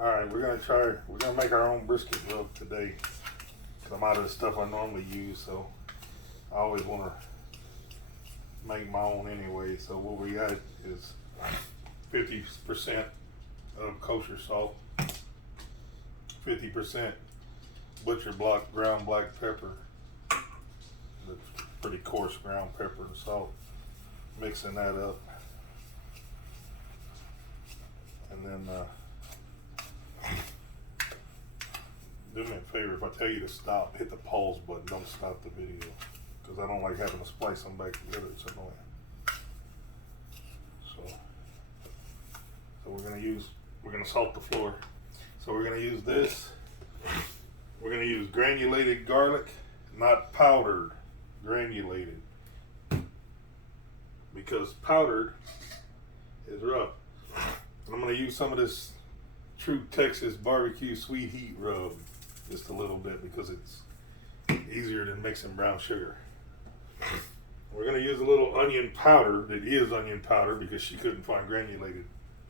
Alright, we're gonna make our own brisket rub today. Cause I'm out of the stuff I normally use, so I always wanna make my own anyway. So what we got is 50% of kosher salt, 50% butcher block ground black pepper, the pretty coarse ground pepper and salt, mixing that up. And then do me a favor, if I tell you to stop, hit the pause button, don't stop the video, because I don't like having to splice them back together, it's annoying. So we're gonna salt the floor. So we're gonna use this. We're gonna use granulated garlic, not powdered, granulated. Because powdered is rough. And I'm gonna use some of this True Texas barbecue sweet heat rub, just a little bit, because it's easier than mixing brown sugar. We're gonna use a little onion powder that is onion powder because she couldn't find granulated.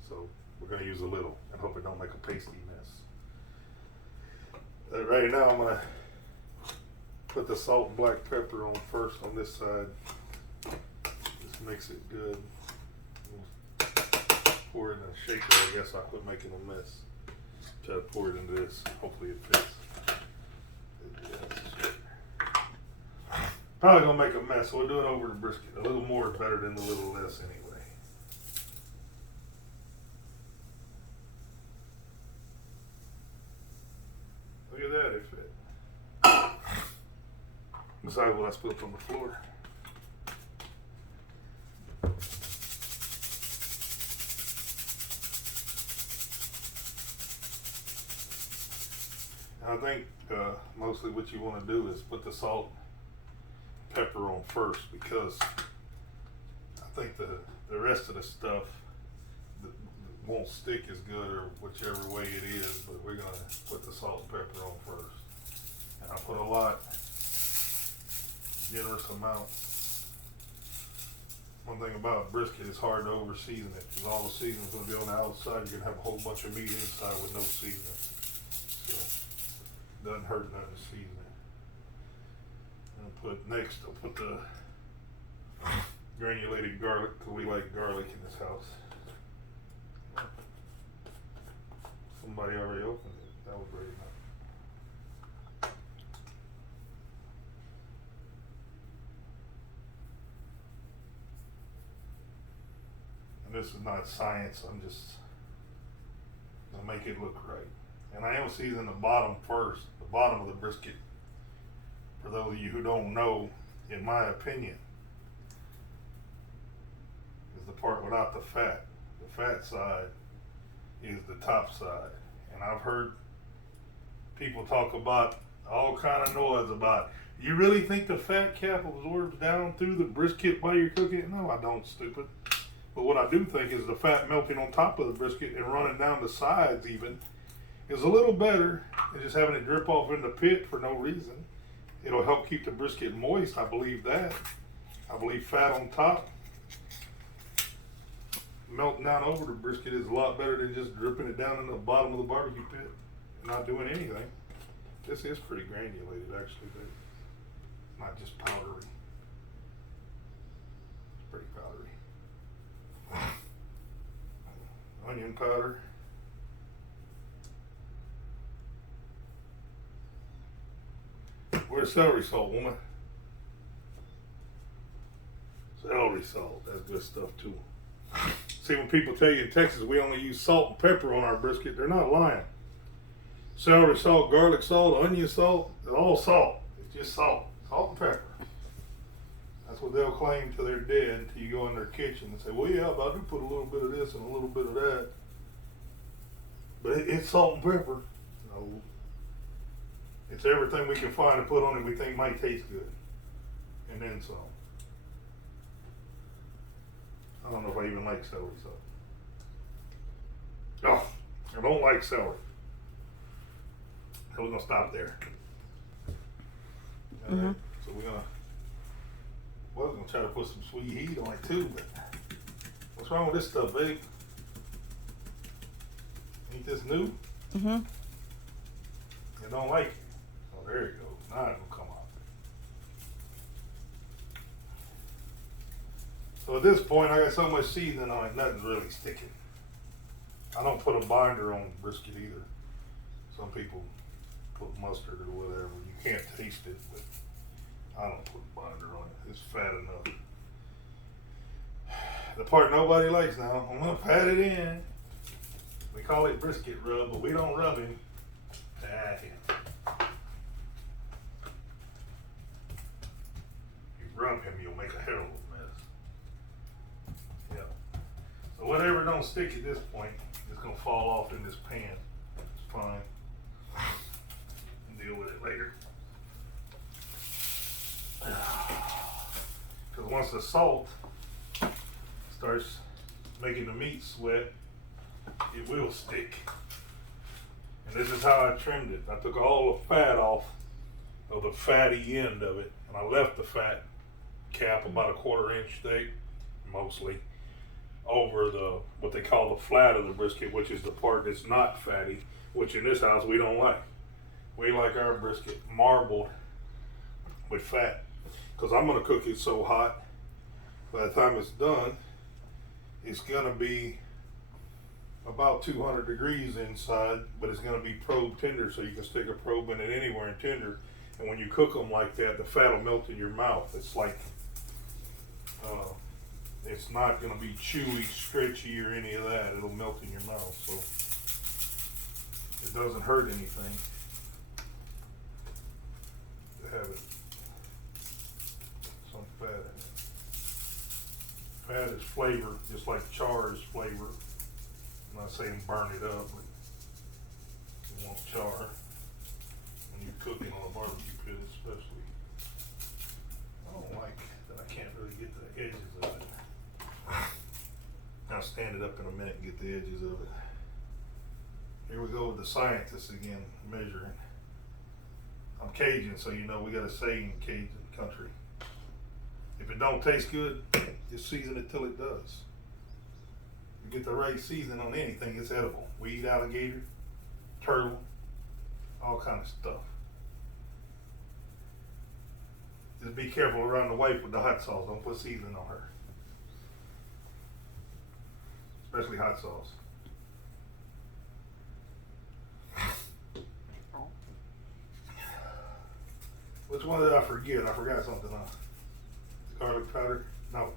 So we're gonna use a little and hope it don't make a pasty mess. Right now I'm gonna put the salt and black pepper on first on this side. Just mix it good. Pour it in a shaker, I guess. I quit making a mess. Try to pour it into this. Hopefully it fits. Probably gonna make a mess, so we'll do it over the brisket. A little more is better than a little less anyway. Look at that, it fit. Besides what I spilled on the floor. I think mostly what you want to do is put the salt, pepper on first, because I think the rest of the stuff won't stick as good, or whichever way it is, but we're going to put the salt and pepper on first. And I put a lot, generous amount. One thing about brisket, it's hard to over season it, because all the seasoning's going to be on the outside. You're going to have a whole bunch of meat inside with no seasoning. So doesn't hurt none to season it. I'll put the granulated garlic, because we like garlic in this house. Somebody already opened it. That was great enough. And this is not science, I'm just gonna make it look right. And I am seasoning the bottom first, the bottom of the brisket. For those of you who don't know, in my opinion, is the part without the fat. The fat side is the top side. And I've heard people talk about all kind of noise about, you really think the fat cap absorbs down through the brisket while you're cooking it? No, I don't, stupid. But what I do think is the fat melting on top of the brisket and running down the sides even is a little better than just having it drip off in the pit for no reason. It'll help keep the brisket moist, I believe that. I believe fat on top, melting down over the brisket, is a lot better than just dripping it down in the bottom of the barbecue pit and not doing anything. This is pretty granulated actually, but it's not just powdery. It's pretty powdery. Onion powder. Where's celery salt, woman? Celery salt, that's good stuff too. See, when people tell you in Texas we only use salt and pepper on our brisket, they're not lying. Celery salt, garlic salt, onion salt, it's all salt. It's just salt, salt and pepper. That's what they'll claim till they're dead, until you go in their kitchen and say, well, yeah, but I do put a little bit of this and a little bit of that. But it's salt and pepper. No. It's everything we can find to put on it we think might taste good. And then some. I don't know if I even like celery salt. Oh, I don't like celery. So we're gonna stop there. Mm-hmm. So we're gonna try to put some sweet heat on it too, but what's wrong with this stuff, babe? Ain't this new? Mm-hmm. You don't like it. Oh, there it goes. Now it'll come out. So at this point, I got so much seasoning on it, nothing's really sticking. I don't put a binder on brisket either. Some people put mustard or whatever. You can't taste it, but I don't put a binder on it. It's fat enough. The part nobody likes now, I'm gonna pat it in. We call it brisket rub, but we don't rub him. Pat him. You rub him, you'll make a hell of a mess. Yeah. So whatever don't stick at this point, it's gonna fall off in this pan. It's fine. Deal with it later. Because once the salt starts making the meat sweat, it will stick. And this is how I trimmed it. I took all the fat off of the fatty end of it, and I left the fat cap about a 1/4 inch thick, mostly, over the what they call the flat of the brisket, which is the part that's not fatty, which in this house we don't like. We like our brisket marbled with fat, because I'm gonna cook it so hot. By the time it's done, it's gonna be about 200 degrees inside, but it's gonna be probe tender, so you can stick a probe in it anywhere and tender. And when you cook them like that, the fat will melt in your mouth. It's like, it's not gonna be chewy, stretchy, or any of that. It'll melt in your mouth, so it doesn't hurt anything to have it some fat in it. Fat is flavor, just like char is flavor. I'm not saying burn it up, but you want char when you're cooking on a barbecue pit, especially. I don't like that I can't really get the edges of it. I'll stand it up in a minute and get the edges of it. Here we go with the scientists again, measuring. I'm Cajun, so you know we got a saying in Cajun country. If it don't taste good, just season it till it does. You get the right seasoning on anything, it's edible. We eat alligator, turtle, all kind of stuff. Just be careful around the wife with the hot sauce. Don't put seasoning on her. Especially hot sauce. Which one did I forget? I forgot something else. Garlic powder? No.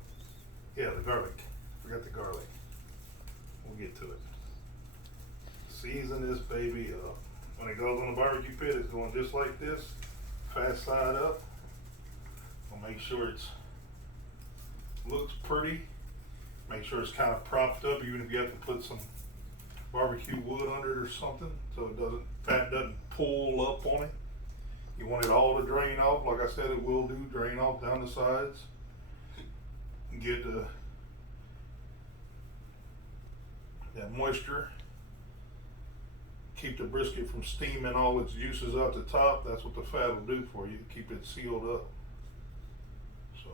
Yeah, the garlic. Forgot the garlic. We'll get to it. Season this baby up. When it goes on the barbecue pit, it's going just like this. Fast side up. We'll make sure it's looks pretty. Make sure it's kind of propped up, even if you have to put some barbecue wood under it or something, so fat doesn't pull up on it. You want it all to drain off, like I said it will do, drain off down the sides. Get that moisture. Keep the brisket from steaming all its juices out the top. That's what the fat will do for you, keep it sealed up. So,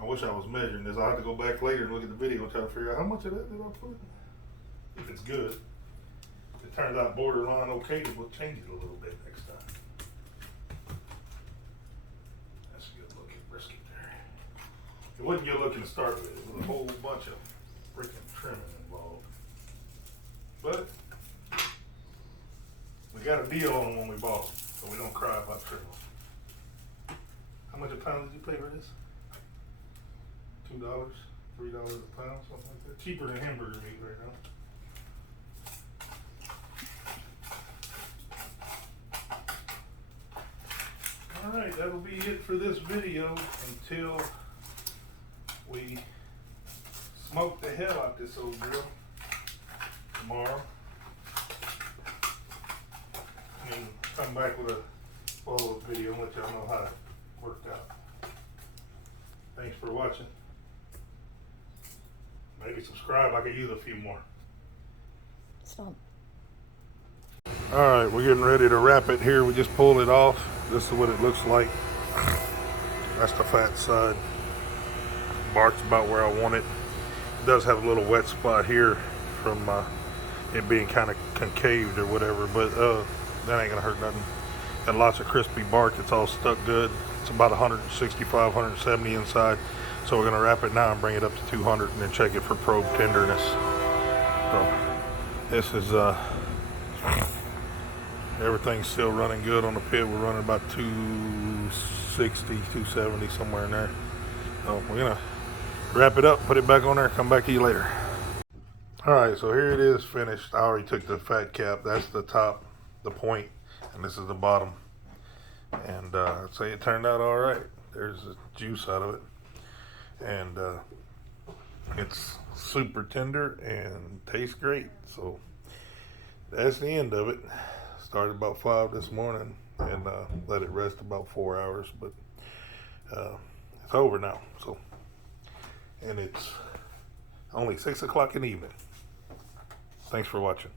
I wish I was measuring this. I'll have to go back later and look at the video and try to figure out how much of that did I put. If it's good. If it turns out borderline okay, we'll change it a little bit next time. That's a good looking brisket there. It wasn't good looking to start with. It was a whole bunch of freaking trimming involved. But we got a deal on them when we bought them, so we don't cry about trimming. How much a pound did you pay for this? $2, $3 a pound, something like that. Cheaper than hamburger meat right now. Alright, that'll be it for this video until we smoke the hell out this old grill tomorrow. And come back with a follow-up video and let y'all know how it worked out. Thanks for watching. Maybe subscribe, I could use a few more. Stop. Alright, we're getting ready to wrap it here. We just pulled it off. This is what it looks like. That's the fat side. Bark's about where I want it. It does have a little wet spot here from it being kind of concaved or whatever, but that ain't gonna hurt nothing. Got lots of crispy bark. It's all stuck good. It's about 165, 170 inside. So we're gonna wrap it now and bring it up to 200 and then check it for probe tenderness. So this is everything's still running good on the pit. We're running about 260, 270, somewhere in there. So we're gonna wrap it up, put it back on there, come back to you later. All right, so here it is finished. I already took the fat cap. That's the top, the point, and this is the bottom. And I'd say it turned out all right. There's the juice out of it. And it's super tender and tastes great. So that's the end of it. Started about 5 this morning and let it rest about 4 hours, but it's over now. So, and it's only 6 o'clock in the evening. Thanks for watching.